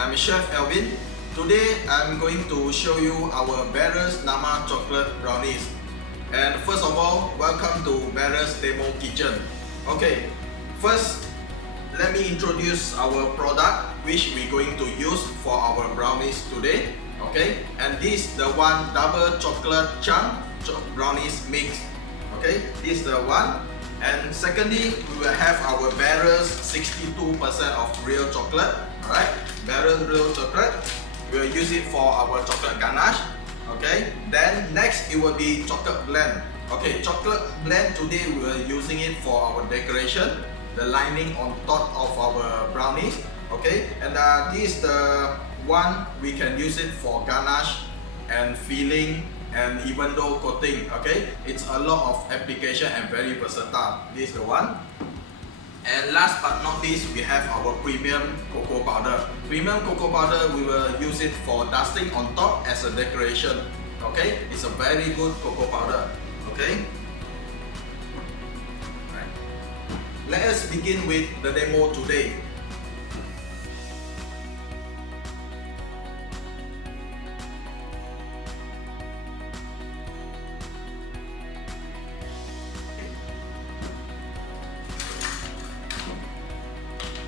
I'm Chef Alvin. Today I'm going to show you our Beryl's Nama Chocolate Brownies. And first of all, welcome to Beryl's Demo Kitchen. Okay, first let me introduce our product which we're going to use for our brownies today. Okay, and this the one double chocolate chunk brownies mix. Okay, this the one. And secondly, we will have our Beryl's 62% of real chocolate. Alright, Beryl real chocolate. We will use it for our chocolate ganache. Okay, then next it will be chocolate blend. Okay, chocolate blend today we are using it for our decoration, the lining on top of our brownies. Okay, and this is the one we can use it for ganache and filling and even though coating. Okay, it's a lot of application and very versatile. This is the one. And last but not least, we have our premium cocoa powder. Premium cocoa powder, we will use it for dusting on top as a decoration. Okay, it's a very good cocoa powder. Okay, right. Let us begin with the demo today.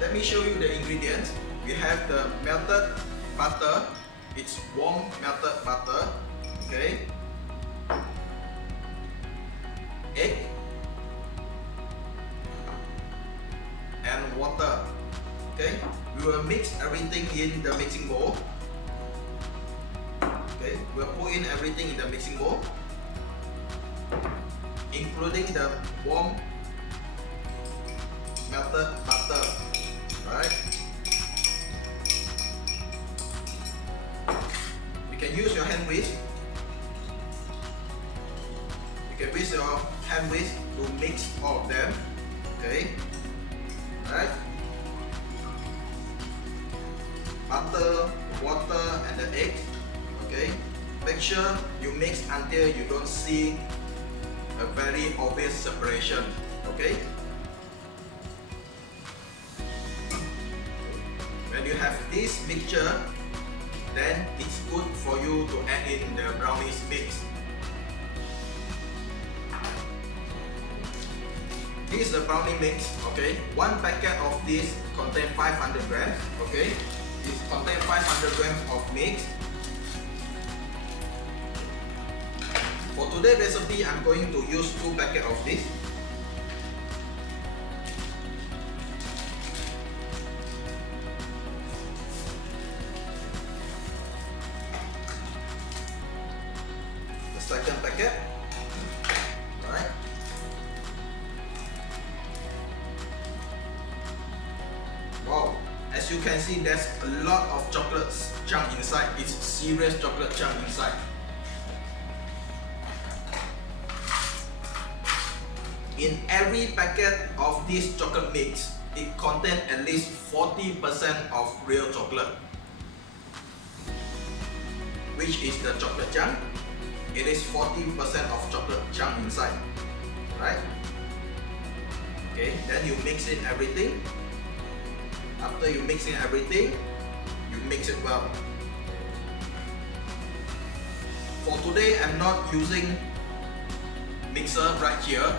Let me show you the ingredients. We have the melted butter. It's warm melted butter. Okay. Egg and water. Okay. We will mix everything in the mixing bowl. Okay. We'll put in everything in the mixing bowl, including the warm melted butter. Right. You can use your hand whisk. You can use your hand whisk to mix all of them. Okay. Right. Butter, water, and the egg. Okay. Make sure you mix until you don't see a very obvious separation. Okay. When you have this mixture, then it's good for you to add in the brownies mix. This is the brownie mix. Okay, one packet of this contains 500 grams. Okay, it contains 500 grams of mix. For today's recipe, I'm going to use 2 packets of this. Second packet. Alright. Wow, as you can see, there's a lot of chocolate chunk inside. It's serious chocolate chunk inside. In every packet of this chocolate mix, it contains at least 40% of real chocolate, which is the chocolate chunk. It is 40% of chocolate chunk inside, right? Okay, then you mix in everything. After you mix in everything, you mix it well. For today, I'm not using mixer right here,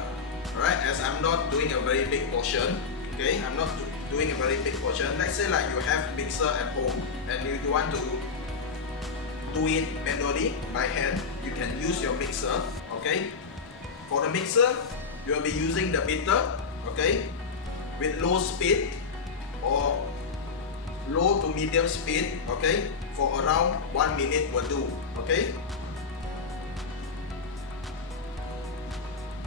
right? As I'm not doing a very big portion. Okay, I'm not doing a very big portion. Let's say like you have mixer at home and you want to do it manually by hand, you can use your mixer. Okay, for the mixer you will be using the meter, okay, with low speed or low to medium speed. Okay, for around 1 minute will do. Okay,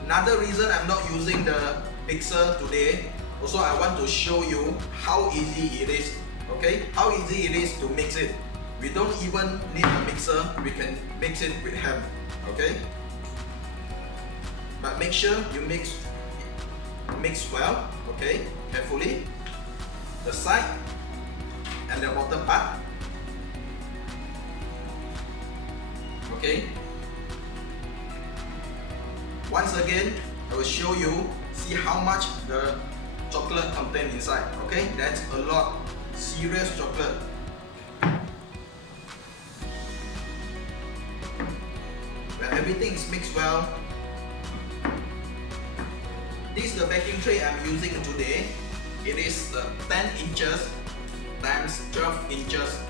another reason I'm not using the mixer today, also I want to show you how easy it is. Okay, how easy it is to mix it. We don't even need a mixer, we can mix it with hand. Okay, but make sure you mix well. Okay, carefully, the side and the bottom part. Okay, once again I will show you, see how much the chocolate contains inside. Okay, that's a lot, serious chocolate. everything is mixed well. This is the baking tray I'm using today. It is 10 inches times 12 inches.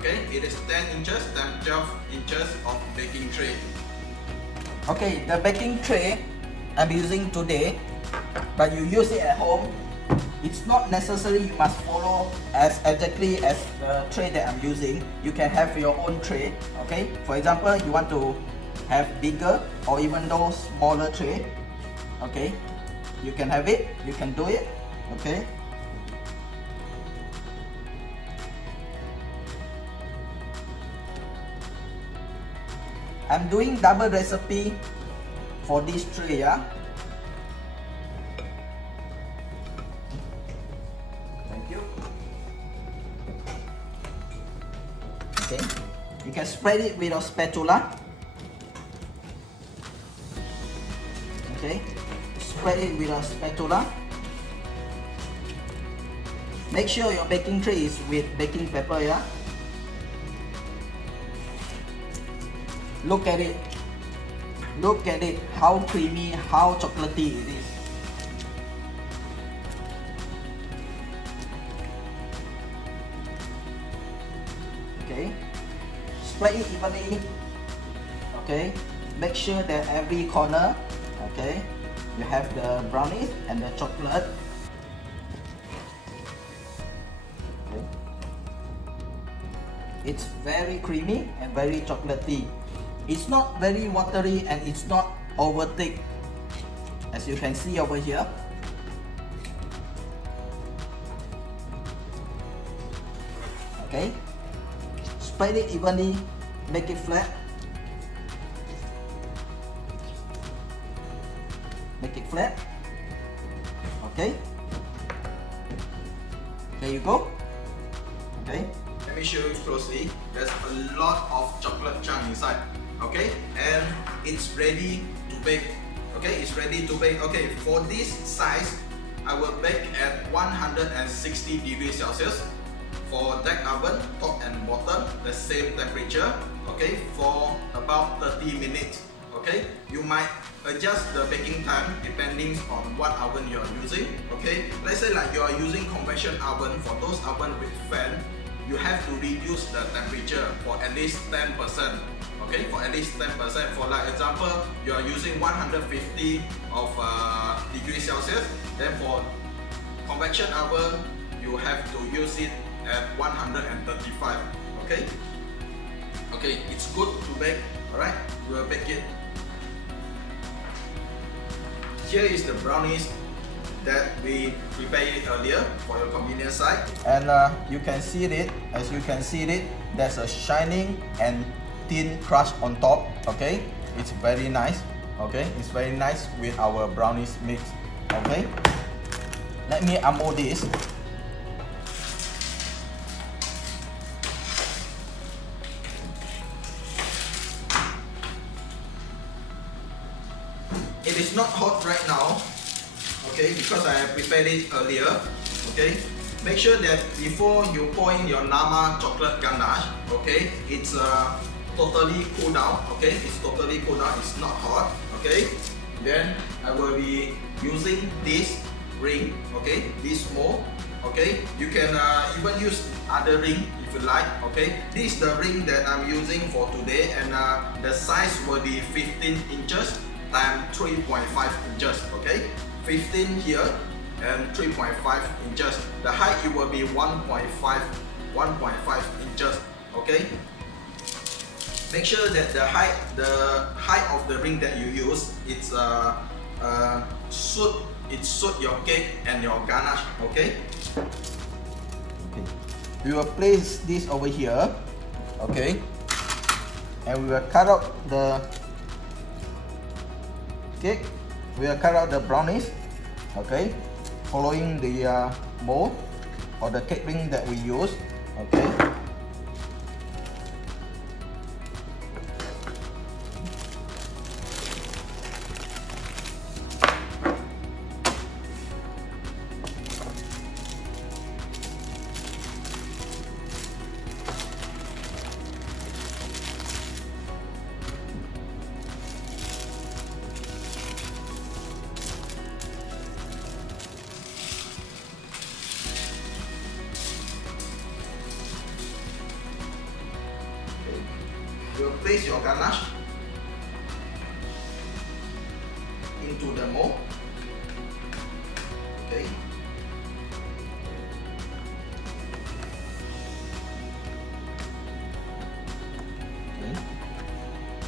Okay, it is 10 inches times 12 inches of baking tray. Okay, the baking tray I'm using today, but you use it at home. It's not necessary you must follow as exactly as the tray that I'm using. You can have your own tray. Okay, for example, you want to have bigger or even though smaller tray. Okay, you can have it, you can do it. Okay, I'm doing double recipe for this tray, yeah. Thank you. Okay, you can spread it with a spatula. Okay, spread it with a spatula. Make sure your baking tray is with baking paper, yeah. Look at it. Look at it, how creamy, how chocolatey it is. Okay, spread it evenly. Okay, make sure that every corner, okay, you have the brownies and the chocolate. Okay. It's very creamy and very chocolatey. It's not very watery and it's not over thick, as you can see over here. Okay, spread it evenly, make it flat. Make it flat. Okay, there you go. Okay, let me show you closely. There's a lot of chocolate chunk inside. Okay, and it's ready to bake. Okay, it's ready to bake. Okay, for this size, I will bake at 160 degrees Celsius. For that oven, top and bottom, the same temperature. Okay, for about 30 minutes. Okay, you might adjust the baking time depending on what oven you are using. Okay, let's say like you are using convection oven. For those oven with fan, you have to reduce the temperature for at least 10%. Okay, for at least 10%. For like example, you are using 150 of degrees Celsius. Then for convection oven, you have to use it at 135. Okay. Okay, it's good to bake. Alright, we will bake it. Here is the brownies that we prepared earlier for your convenience side. And you can see it. As you can see it, there's a shining and thin crust on top. Okay, it's very nice. Okay, it's very nice with our brownies mix. Okay, let me unmold this. It is not hot right now. Okay, because I have prepared it earlier. Okay, make sure that before you pour in your Nama Chocolate Ganache, okay, it's totally cool down. Okay, it's totally cool down. It's not hot. Okay, then I will be using this ring. Okay, this mold. Okay, you can even use other ring if you like. Okay, this is the ring that I'm using for today, and the size will be 15 inches times 3.5 inches. Okay, 15 here and 3.5 inches. The height it will be 1.5 inches. Okay. Make sure that the height of the ring that you use, it's suit your cake and your ganache. Okay. Okay. We will place this over here. Okay. And we will cut out the cake. We will cut out the brownies. Okay. Following the mold or the cake ring that we use. Okay. you will place your ganache into the mold. Okay.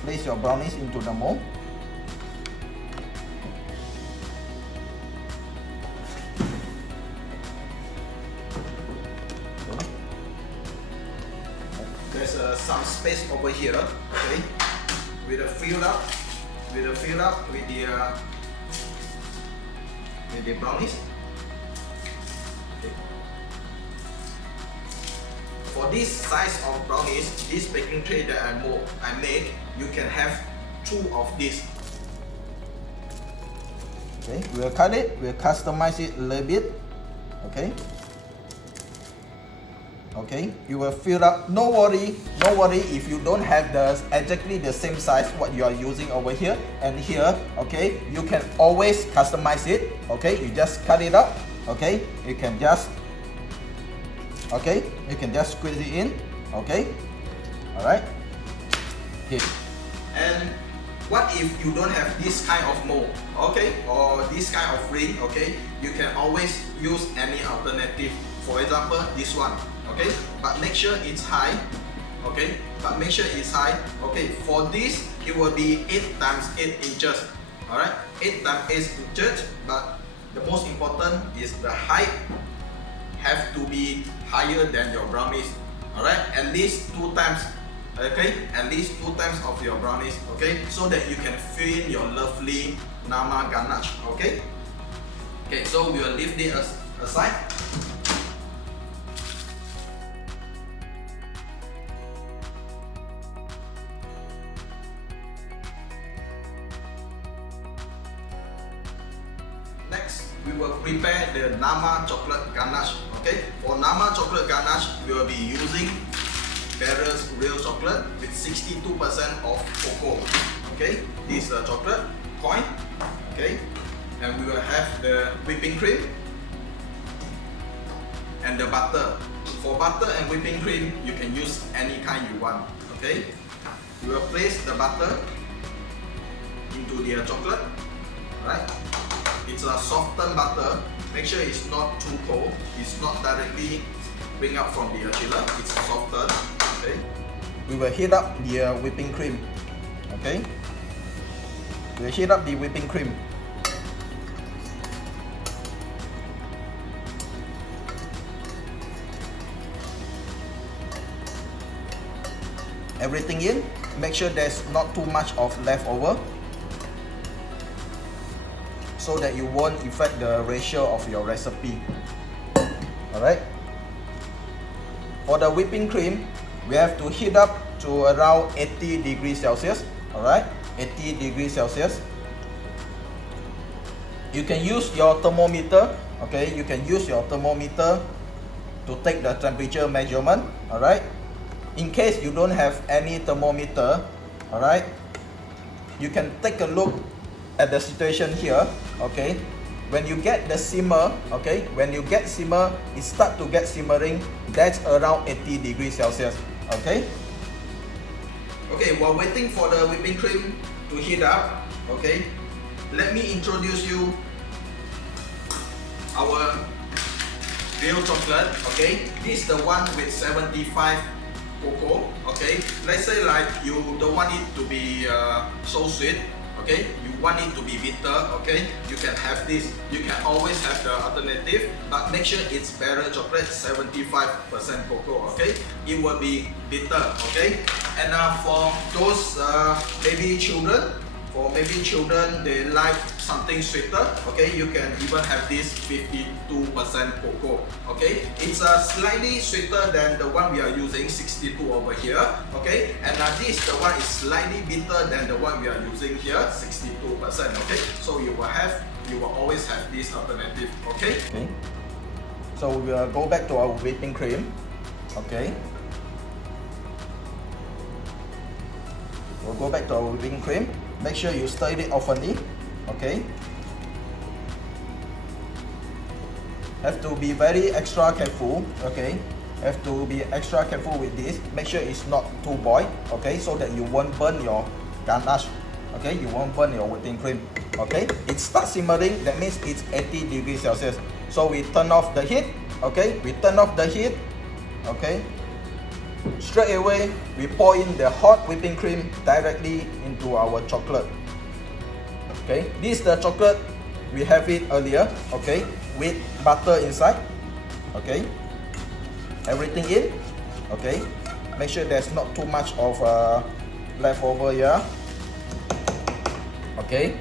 Place your brownies into the mold. There's some space over here, okay? With the fill up with the brownies. Okay. For this size of brownies, this baking tray that I made, you can have 2 of these. Okay, we'll cut it, we'll customize it a little bit. Okay. Okay, you will fill up. No worry if you don't have exactly the same size what you are using over here and here. Okay, you can always customize it. Okay, you just cut it up. Okay, you can just squeeze it in. Okay, all right. Okay. And what if you don't have this kind of mold, okay, or this kind of ring? Okay, you can always use any alternative. For example, this one. Okay, but make sure it's high. Okay, but make sure it's high. Okay, for this it will be 8 times 8 inches. All right, 8 times 8 inches. But the most important is the height have to be higher than your brownies. All right, at least 2 times. Okay, at least 2 times of your brownies. Okay, so that you can fill in your lovely Nama ganache. Okay. Okay, so we will leave this aside. Next, we will prepare the Nama Chocolate Ganache. Okay, for Nama Chocolate Ganache, we will be using Beryl's real chocolate with 62% of cocoa. Okay, this is the chocolate coin. Okay, and we will have the whipping cream and the butter. For butter and whipping cream, you can use any kind you want. Okay, we will place the butter into the chocolate. Right. It's a softened butter. Make sure it's not too cold. It's not directly bring up from the chiller. It's softened. Okay. We will heat up the whipping cream. Okay. We'll heat up the whipping cream. Everything in. Make sure there's not too much of leftover, so that you won't affect the ratio of your recipe. Alright. For the whipping cream, we have to heat up to around 80 degrees Celsius. Alright, 80 degrees Celsius. You can use your thermometer. Okay, you can use your thermometer to take the temperature measurement. Alright. In case you don't have any thermometer, alright, you can take a look at the situation here. Okay, when you get the simmer, okay, when you get simmer, it start to get simmering, that's around 80 degrees Celsius. Okay. Okay, while waiting for the whipping cream to heat up, okay, let me introduce you our real chocolate. Okay, this is the one with 75 cocoa. Okay, let's say like you don't want it to be so sweet. Okay, you want it to be bitter. Okay, you can have this. You can always have the alternative, but make sure it's Beryl chocolate 75% cocoa. Okay, it will be bitter. Okay, and for those baby children, they like something sweeter. Okay, you can even have this 52% cocoa. Okay, it's slightly sweeter than the one we are using, 62 over here. Okay, and this the one is slightly bitter than the one we are using here, 62%. Okay, so you will always have this alternative. Okay. Okay. So we will go back to our whipping cream. Okay. We'll go back to our whipping cream. Make sure you stir it oftenly. Okay. Have to be very extra careful. Okay. have to be extra careful with this. Make sure it's not too boiled, okay, so that you won't burn your ganache. Okay, you won't burn your whipping cream. Okay, it starts simmering, that means it's 80 degrees Celsius. So we turn off the heat. Okay, we turn off the heat. Okay, straight away we pour in the hot whipping cream directly into our chocolate. Okay, this is the chocolate, we have it earlier, okay, with butter inside. Okay, everything in. Okay, make sure there's not too much of leftover here. Okay,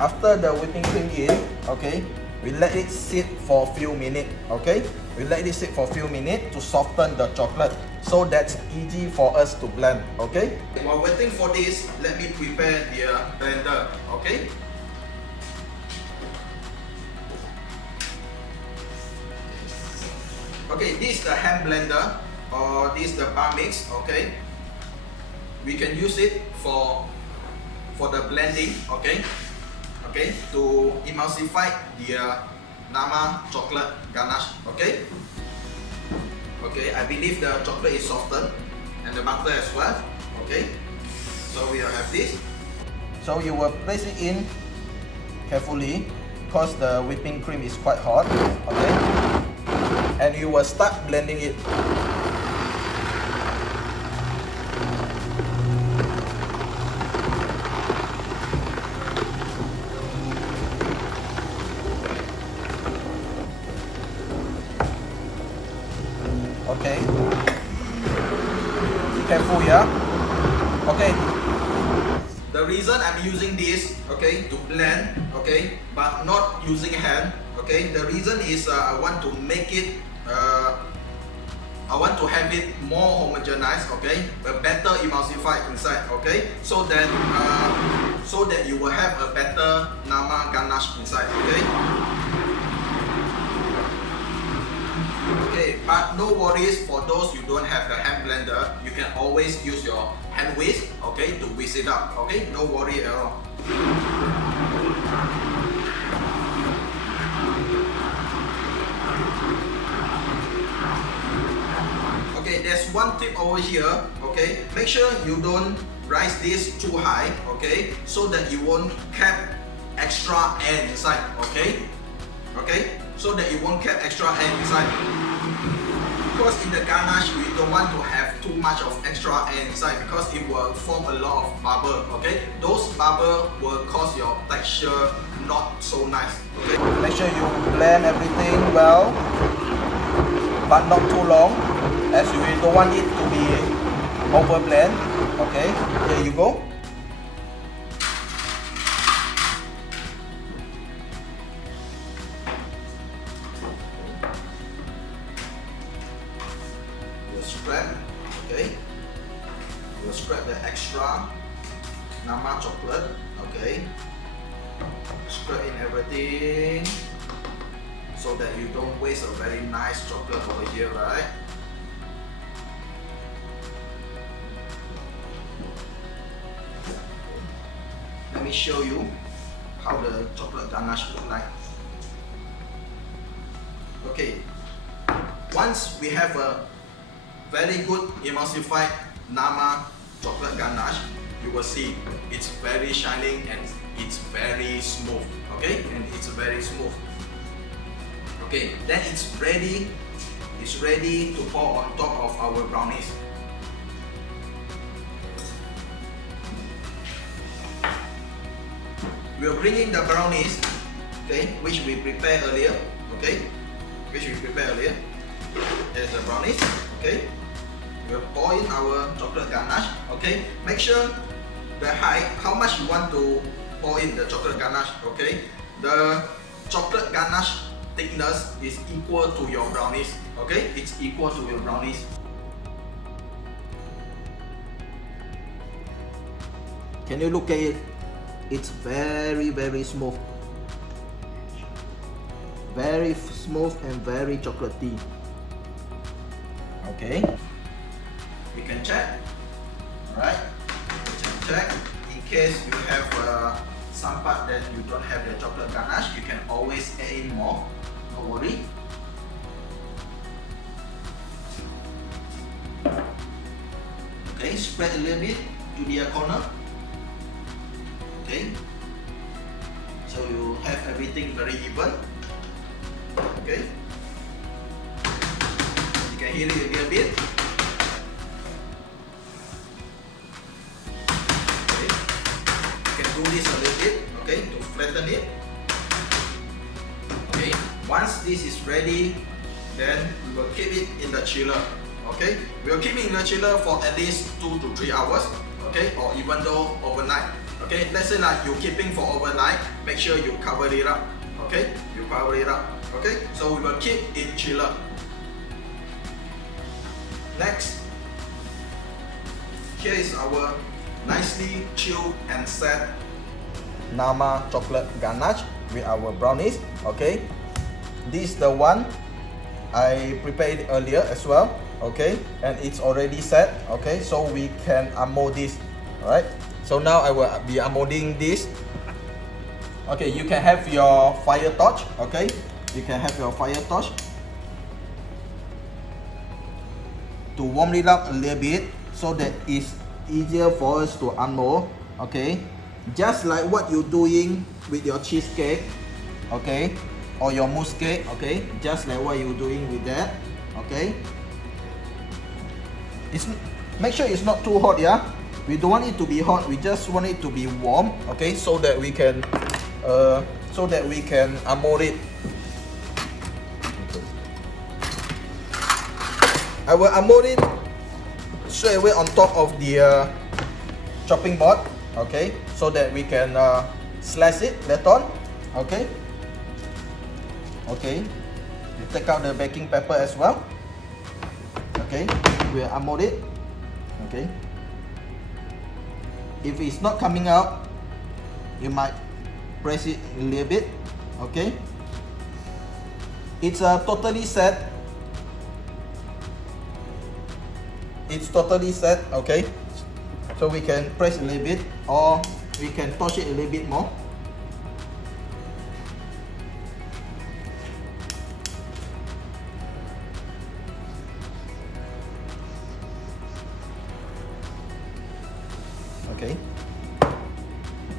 after the whipping cream in, okay, we let it sit for a few minutes. Okay, we let it sit for a few minutes to soften the chocolate, so that's easy for us to blend. Okay, while waiting for this, let me prepare the blender. Okay, okay, this is the hand blender, or this is the bar mix. Okay, we can use it for the blending. Okay, okay, to emulsify the Nama chocolate ganache. Okay, okay, I believe the chocolate is softened and the butter as well. Okay, so we will have this. So you will place it in carefully because the whipping cream is quite hot. Okay, and you will start blending it. Okay, be careful, yeah. Okay, the reason I'm using this, okay, to blend, okay, but not using hand, okay, the reason is I want to make it, I want to have it more homogenized, okay, a better emulsified inside, okay, so that you will have a better Nama ganache inside. Okay. Okay, but no worries for those you don't have the hand blender, you can always use your hand whisk, okay, to whisk it up. Okay, no worry at all. Okay, there's one tip over here. Okay, make sure you don't rise this too high. Okay, so that you won't cap extra air inside. Okay, okay, so that you won't cap extra air inside. Because in the ganache, we don't want to have too much of extra air inside because it will form a lot of bubble. Okay, those bubble will cause your texture not so nice. Okay, make sure you blend everything well, but not too long, as we don't want it to be over blend. Okay, here you go. Scrap, okay, we'll scrap the extra Nama chocolate. Okay, scrap in everything so that you don't waste a very nice chocolate over here, right? Let me show you how the chocolate ganache look like. Okay, once we have a very good emulsified Nama chocolate ganache, you will see it's very shining and it's very smooth. Okay, and it's very smooth. Okay, then it's ready to pour on top of our brownies. We'll bring in the brownies, okay, which we prepared earlier. Okay, There's the brownies. Okay, we'll pour in our chocolate ganache. Okay, make sure the height, how much you want to pour in the chocolate ganache. Okay, the chocolate ganache thickness is equal to your brownies. Okay, it's equal to your brownies. Can you look at it? It's very smooth. Very smooth and very chocolatey. Okay, we can check. Alright, we can check. In case you have some part that you don't have the chocolate ganache, you can always add in more. No worry. spread a little bit to the corner. Okay, so you have everything very even. Okay, you can heat it a little bit. Okay, you can do this a little bit, okay, to flatten it. Okay, once this is ready, then we will keep it in the chiller. Okay, we will keep it in the chiller for at least 2 to 3 hours. Okay, or even though overnight. Okay, let's say like you're keeping for overnight, make sure you cover it up. Okay, you cover it up. Okay, so we will keep in chiller. Next, here is our nicely chilled and set Nama Chocolate Ganache with our brownies. Okay, this is the one I prepared earlier as well. Okay, and it's already set. Okay, so we can unmold this. Alright, so now I will be unmolding this. Okay, you can have your fire torch. Okay, you can have your fire torch to warm it up a little bit so that it's easier for us to unmold. Okay, just like what you're doing with your cheesecake, okay, or your mousse cake. Okay, just like what you're doing with that. Okay, make sure it's not too hot. Yeah, we don't want it to be hot, we just want it to be warm. Okay, so that we can unmold it. I will unmold it straight away on top of the chopping board. Okay, so that we can slice it later on. Okay, okay, you take out the baking pepper as well. Okay, we'll unmold it. Okay, if it's not coming out, you might press it a little bit. Okay, it's totally set. It's totally set. Okay, so we can press a little bit, or we can touch it a little bit more. Okay,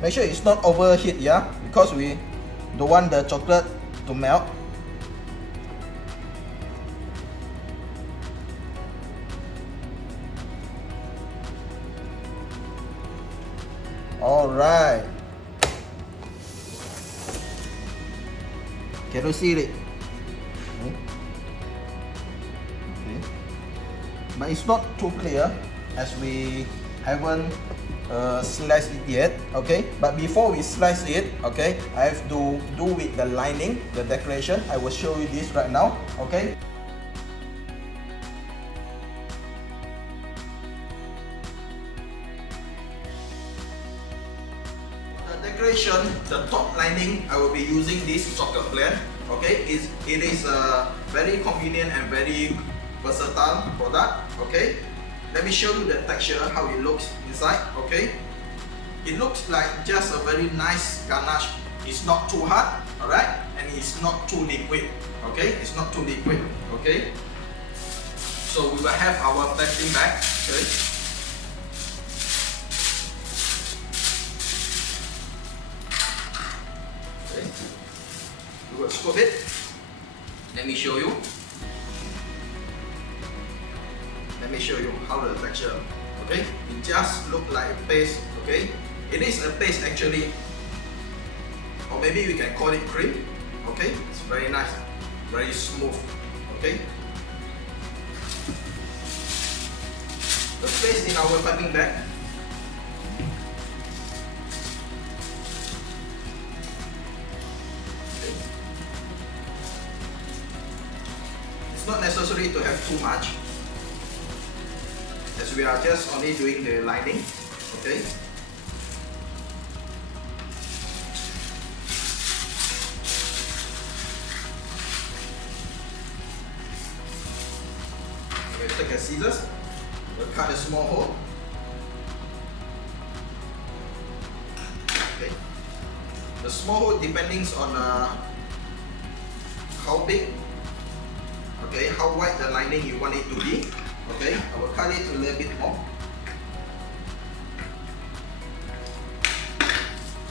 make sure it's not overheat, yeah, because we don't want the chocolate to melt. All right, can you see it? Okay. Okay, but it's not too clear as we haven't slice it yet. Okay, but before we slice it, okay, I have to do with the lining, the decoration. I will show you this right now. Okay, the decoration, the top lining, I will be using this chocolate blend. Okay, it is a very convenient and very versatile product. Okay, let me show you the texture, how it looks inside. Okay, it looks like just a very nice ganache. It's not too hard, alright, and it's not too liquid. Okay, it's not too liquid. Okay, so we will have our plastic bag. Okay, okay, we will scoop it. Let me show you. Let me show you how the texture. Okay, it just look like a paste. Okay, it is a paste actually, or maybe we can call it cream. Okay, it's very nice, very smooth. Okay, the paste in our piping bag. Okay. It's not necessary to have too much, as we are just only doing the lining. Okay, we'll take a scissors, we'll cut a small hole. Okay, the small hole depending on how big, okay, how wide the lining you want it to be. Okay, I will cut it a little bit more.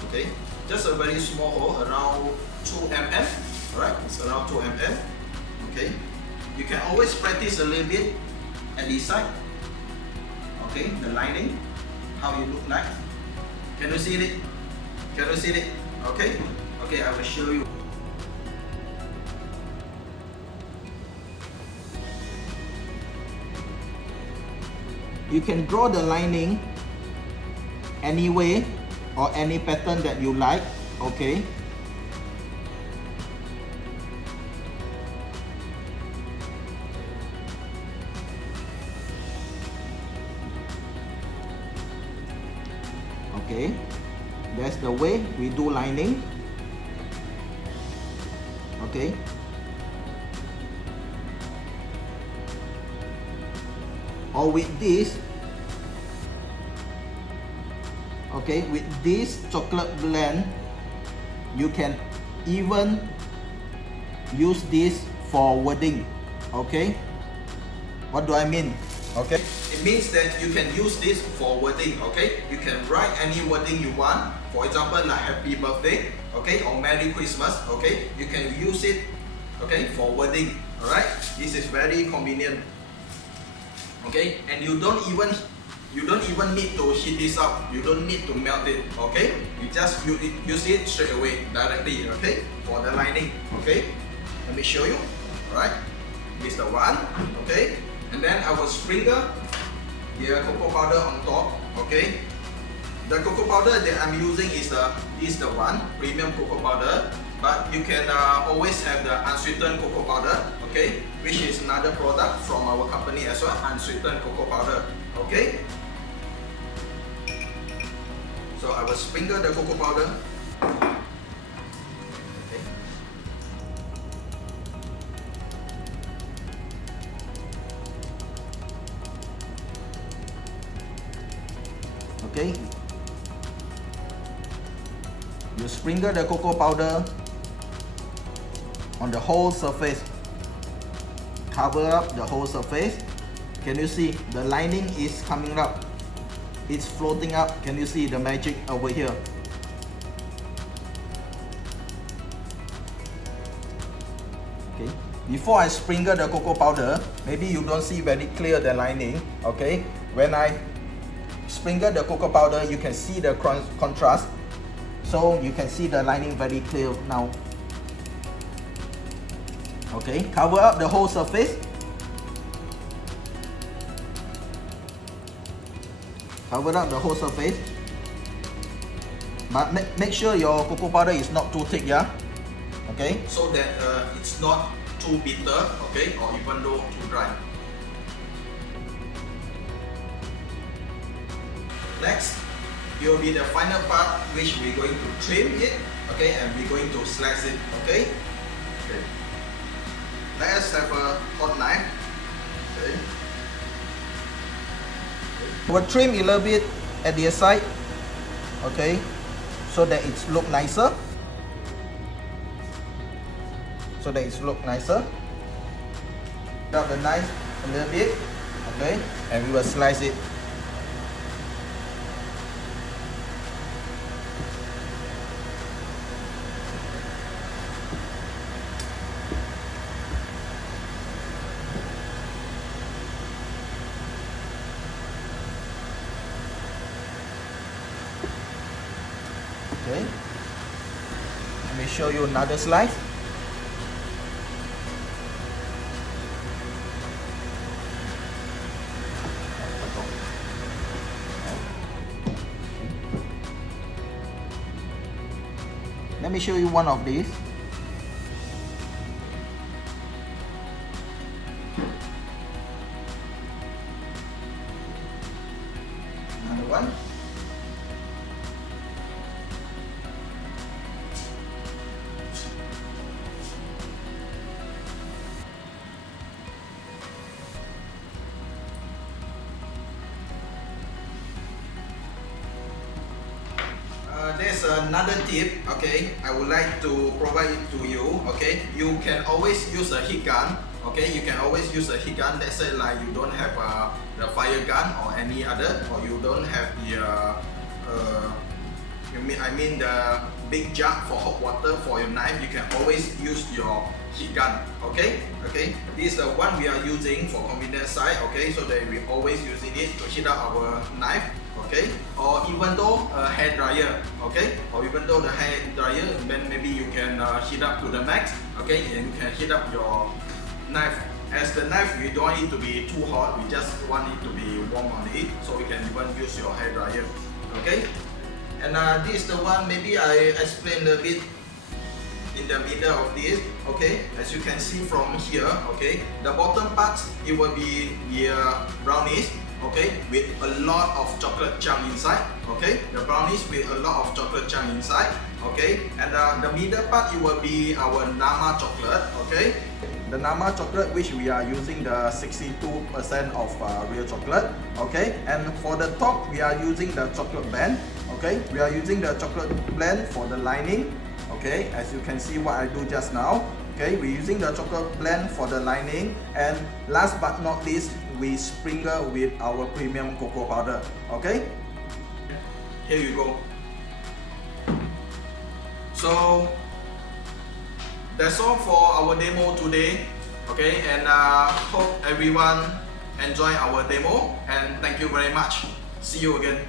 Okay, just a very small hole around 2 mm. Alright, it's around 2 mm. Okay, you can always practice a little bit at this side. Okay, the lining, how you look like. Can you see it? Can you see it? Okay, okay, I will show you. You can draw the lining any way or any pattern that you like. Okay. Okay, that's the way we do lining. Okay. Or with this, okay, with this chocolate blend, you can even use this for wording. Okay, what do I mean? Okay, it means that you can use this for wording. Okay, you can write any wording you want. For example, like happy birthday, okay, or Merry Christmas. Okay, you can use it, okay, for wording. All right, this is very convenient. Okay, and you don't even need to heat this up. You don't need to melt it. Okay, you just use it straight away directly. Okay, for the lining. Okay, let me show you. All right, this is the one. Okay, and then I will sprinkle the cocoa powder on top. Okay, the cocoa powder that I'm using is the one premium cocoa powder, but you can always have the unsweetened cocoa powder. Okay, which is another product from our company as well, unsweetened cocoa powder. Okay, so I will sprinkle the cocoa powder. Okay, you sprinkle the cocoa powder on the whole surface. Cover up the whole surface. Can you see the lining is coming up? It's floating up. Can you see the magic over here? Okay. Before I sprinkle the cocoa powder, maybe you don't see very clear the lining. Okay. When I sprinkle the cocoa powder, you can see the contrast. So you can see the lining very clear now. Okay, cover up the whole surface. Cover up the whole surface. But make sure your cocoa powder is not too thick, yeah? Okay, so that it's not too bitter, okay, or even though too dry. Next, it will be the final part, which we're going to trim it, okay, and we're going to slice it, okay? Okay. Let's have a hot knife. Okay. We'll trim a little bit at the side, okay, so that it's look nicer. So that it's look nicer. Cut the knife a little bit, okay, and we will slice it. Okay, let me show you another slice. Let me show you one of these. Another one. There's another tip, okay, I would like to provide it to you, okay. You can always use a heat gun, okay. You can always use a heat gun. Let's say like you don't have the fire gun or any other, or you don't have the I mean the big jug for hot water for your knife, you can always use your heat gun. Okay, this is the one we are using for convenience side. Okay, so that we always using it to heat up our knife. Okay, or even though a hair dryer. Okay, or even though the hair dryer, then maybe you can heat up to the max. Okay, and you can heat up your knife. As the knife, we don't want it to be too hot, we just want it to be warm on it, so we can even use your hair dryer. Okay, and this is the one, maybe I explain a bit in the middle of this. Okay, as you can see from here, okay, the bottom part, it will be the brownies, okay, with a lot of chocolate chunk inside. Okay, the brownies with a lot of chocolate chunk inside. Okay, and the middle part, it will be our Nama chocolate. Okay, the Nama chocolate, which we are using the 62% of real chocolate. Okay, and for the top, we are using the chocolate blend. Okay, we are using the chocolate blend for the lining. Okay, as you can see what I do just now. Okay, we're using the chocolate blend for the lining, and last but not least, we sprinkle with our premium cocoa powder. Okay, here you go. So that's all for our demo today. Okay, and hope everyone enjoy our demo, and thank you very much. See you again.